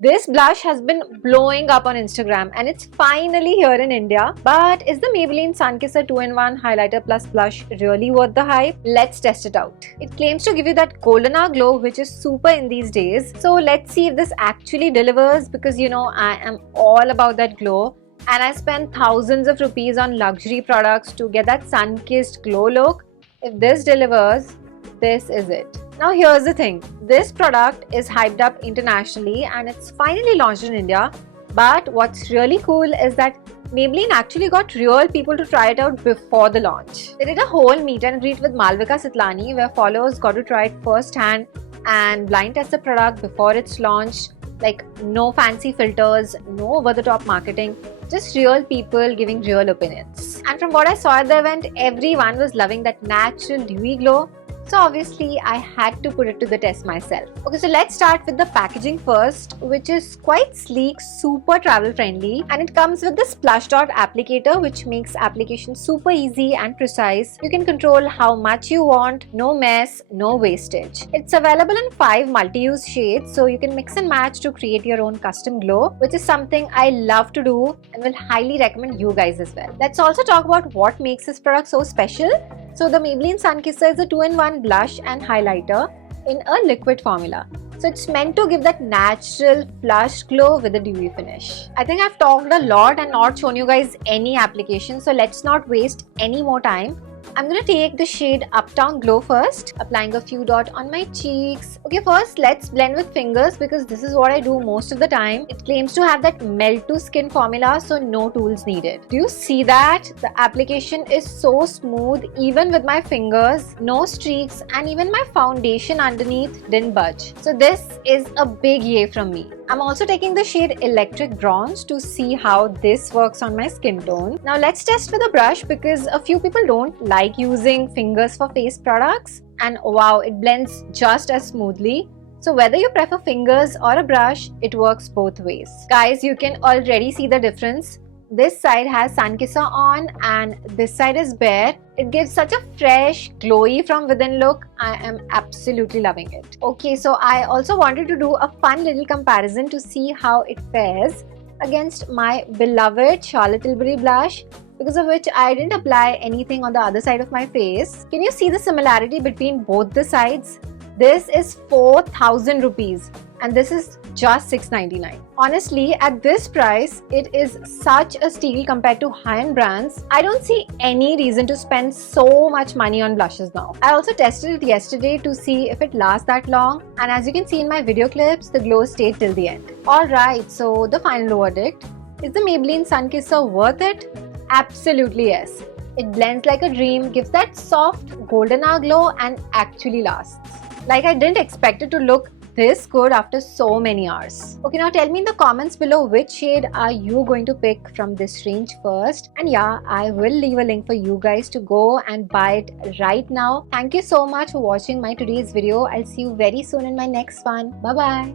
This blush has been blowing up on Instagram and it's finally here in India. But is the Maybelline Sunkisser 2-in-1 Highlighter Plus Blush really worth the hype? Let's test it out. It claims to give you that golden hour glow, which is super in these days. So let's see if this actually delivers, because you know I am all about that glow. And I spent thousands of rupees on luxury products to get that sun-kissed glow look. If this delivers, this is it. Now here's the thing, this product is hyped up internationally and it's finally launched in India. But what's really cool is that Maybelline actually got real people to try it out before the launch. They did a whole meet and greet with Malvika Sitlani where followers got to try it firsthand and blind test the product before it's launched. Like, no fancy filters, no over-the-top marketing, just real people giving real opinions. And from what I saw at the event, everyone was loving that natural dewy glow. So obviously I had to put it to the test myself. Okay, so let's start with the packaging first, which is quite sleek, super travel friendly, and it comes with the Splash Dot applicator, which makes application super easy and precise. You can control how much you want, no mess, no wastage. It's available in 5 multi-use shades, so you can mix and match to create your own custom glow, which is something I love to do and will highly recommend you guys as well. Let's also talk about what makes this product so special. So the Maybelline Sunkisser is a 2-in-1 blush and highlighter in a liquid formula. So it's meant to give that natural flushed glow with a dewy finish. I think I've talked a lot and not shown you guys any application, so let's not waste any more time. I'm going to take the shade Uptown Glow first, applying a few dots on my cheeks. Okay, first let's blend with fingers because this is what I do most of the time. It claims to have that melt to skin formula, so no tools needed. Do you see that? The application is so smooth even with my fingers, no streaks, and even my foundation underneath didn't budge. So this is a big yay from me. I'm also taking the shade Electric Bronze to see how this works on my skin tone. Now let's test with a brush because a few people don't like using fingers for face products, and wow, it blends just as smoothly. So whether you prefer fingers or a brush, it works both ways. Guys, you can already see the difference. This side has Sunkisser on and this side is bare. It gives such a fresh, glowy from within look. I am absolutely loving it. Okay, so I also wanted to do a fun little comparison to see how it fares against my beloved Charlotte Tilbury blush, because of which I didn't apply anything on the other side of my face. Can you see the similarity between both the sides? This is 4,000 rupees and this is just 699. Honestly, at this price, it is such a steal compared to high-end brands. I don't see any reason to spend so much money on blushes now. I also tested it yesterday to see if it lasts that long, and as you can see in my video clips, the glow stayed till the end. Alright, so the final verdict. Is the Maybelline Sunkisser worth it? Absolutely yes. It blends like a dream, gives that soft golden hour glow and actually lasts. Like, I didn't expect it to look this good after so many hours. Okay, now tell me in the comments below which shade are you going to pick from this range first. And yeah, I will leave a link for you guys to go and buy it right now. Thank you so much for watching my today's video. I'll see you very soon in my next one. Bye bye.